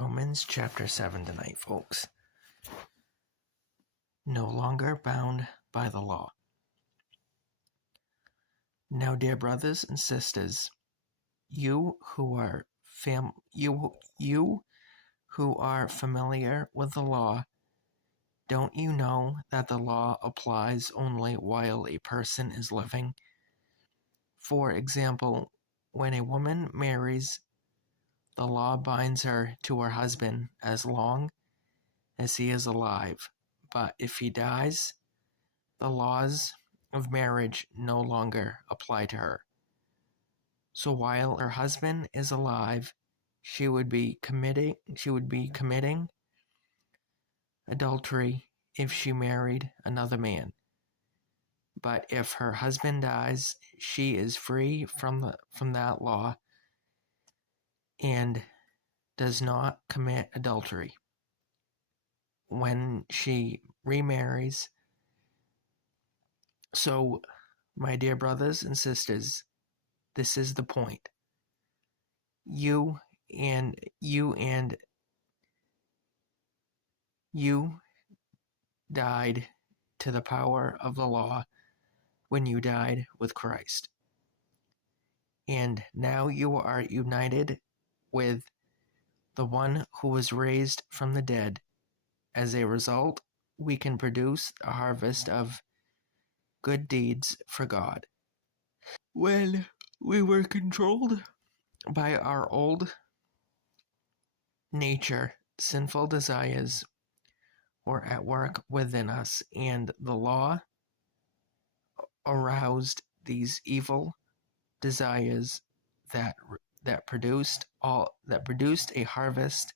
Romans chapter 7 tonight, folks. No longer bound by the law. Now, dear brothers and sisters, you who are familiar with the law, don't you know that the law applies only while a person is living? For example, when a woman marries, the law binds her to her husband as long as he is alive. But if he dies, the laws of marriage no longer apply to her. So while her husband is alive, she would be committing adultery if she married another man. But if her husband dies, she is free from that law and does not commit adultery. When she remarries, so, my dear brothers and sisters, this is the point. You died to the power of the law when you died with Christ. And now you are united with the one who was raised from the dead. As a result, we can produce a harvest of good deeds for God. When we were controlled by our old nature, sinful desires were at work within us, and the law aroused these evil desires that produced a harvest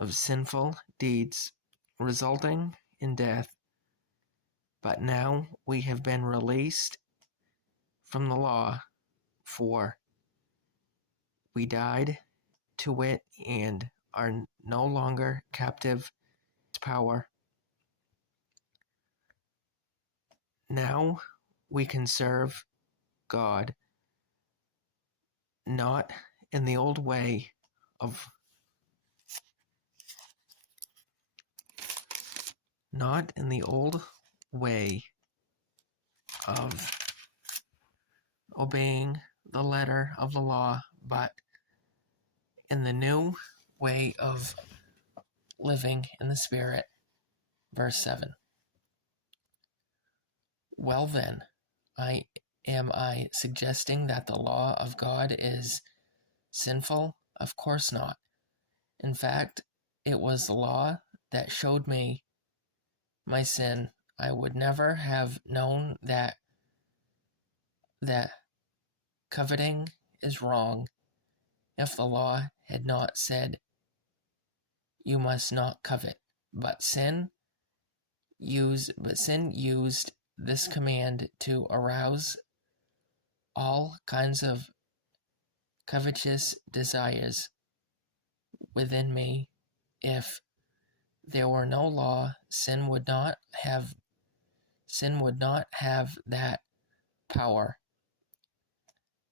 of sinful deeds, resulting in death. But now we have been released from the law, for we died to it and are no longer captive to power. Now we can serve God not in the old way of obeying the letter of the law, but in the new way of living in the Spirit. Verse 7. Well then, am I suggesting that the law of God is sinful? Of course not. In fact, it was the law that showed me my sin. I would never have known that coveting is wrong if the law had not said, you must not covet. But sin used this command to arouse all kinds of covetous desires within me. If there were no law, sin would not have that power.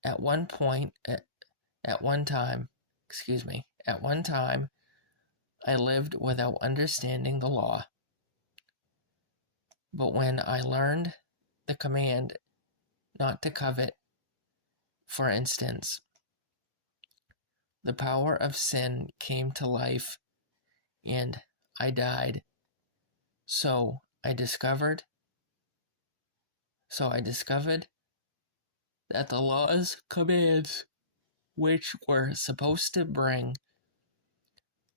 At one time, I lived without understanding the law. But when I learned the command not to covet, for instance, the power of sin came to life and I died. So I discovered that the law's commands, which were supposed to bring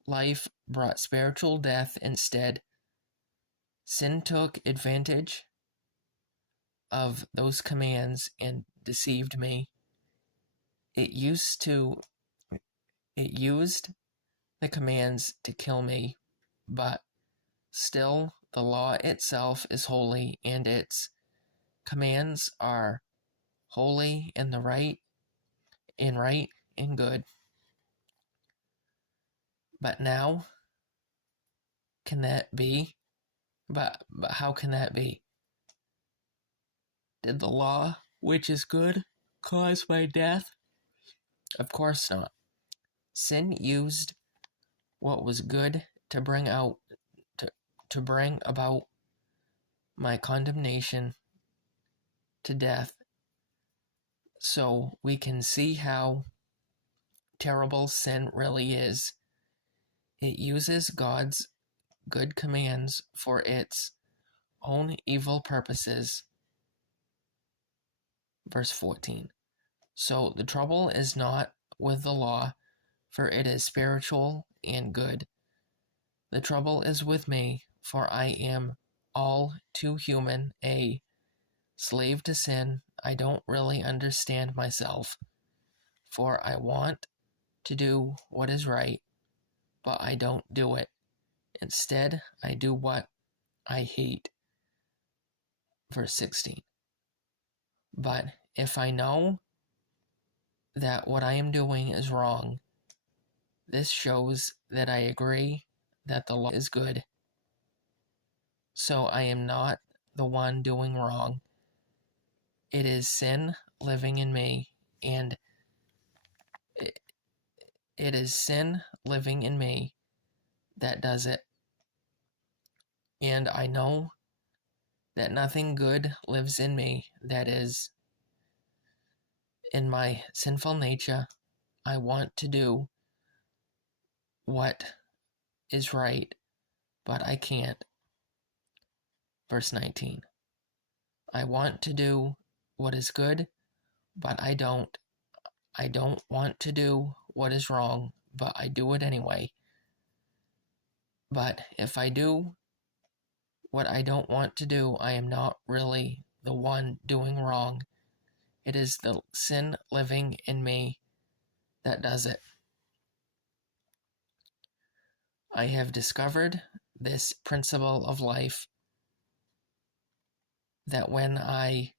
life, brought spiritual death instead. Sin took advantage of those commands and deceived me. It used the commands to kill me, but still the law itself is holy, and its commands are holy and right and good. But now, can that be? But how can that be? Did the law, which is good, cause my death? Of course not. Sin used what was good to bring about my condemnation to death, so we can see how terrible sin really is. It uses God's good commands for its own evil purposes. Verse 14. So the trouble is not with the law, for it is spiritual and good. The trouble is with me, for I am all too human, a slave to sin. I don't really understand myself, for I want to do what is right, but I don't do it. Instead, I do what I hate. Verse 16. But if I know that what I am doing is wrong, this shows that I agree that the law is good. So I am not the one doing wrong. It is sin living in me, and it is sin living in me that does it. And I know that nothing good lives in me, that is, in my sinful nature. I want to do what is right, but I can't. Verse 19. I want to do what is good, but I don't. I don't want to do what is wrong, but I do it anyway. But if I do what I don't want to do, I am not really the one doing wrong. It is the sin living in me that does it. I have discovered this principle of life, that when I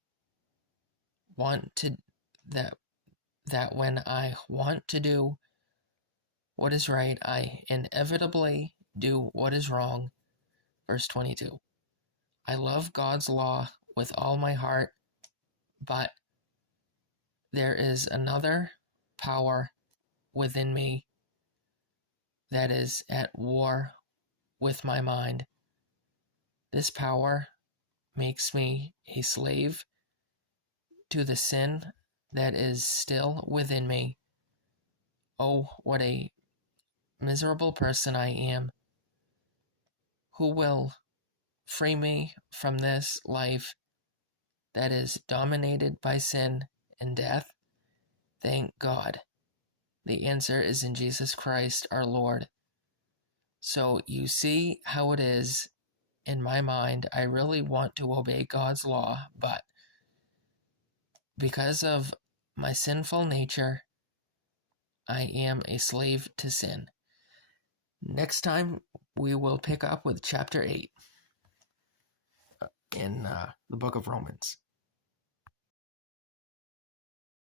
want to do what is right, I inevitably do what is wrong. Verse 22. I love God's law with all my heart, but there is another power within me that is at war with my mind. This power makes me a slave to the sin that is still within me. Oh, what a miserable person I am. Who will free me from this life that is dominated by sin and death? Thank God. The answer is in Jesus Christ our Lord. So you see how it is in my mind. I really want to obey God's law, but because of my sinful nature, I am a slave to sin. Next time, we will pick up with chapter 8 in the book of Romans.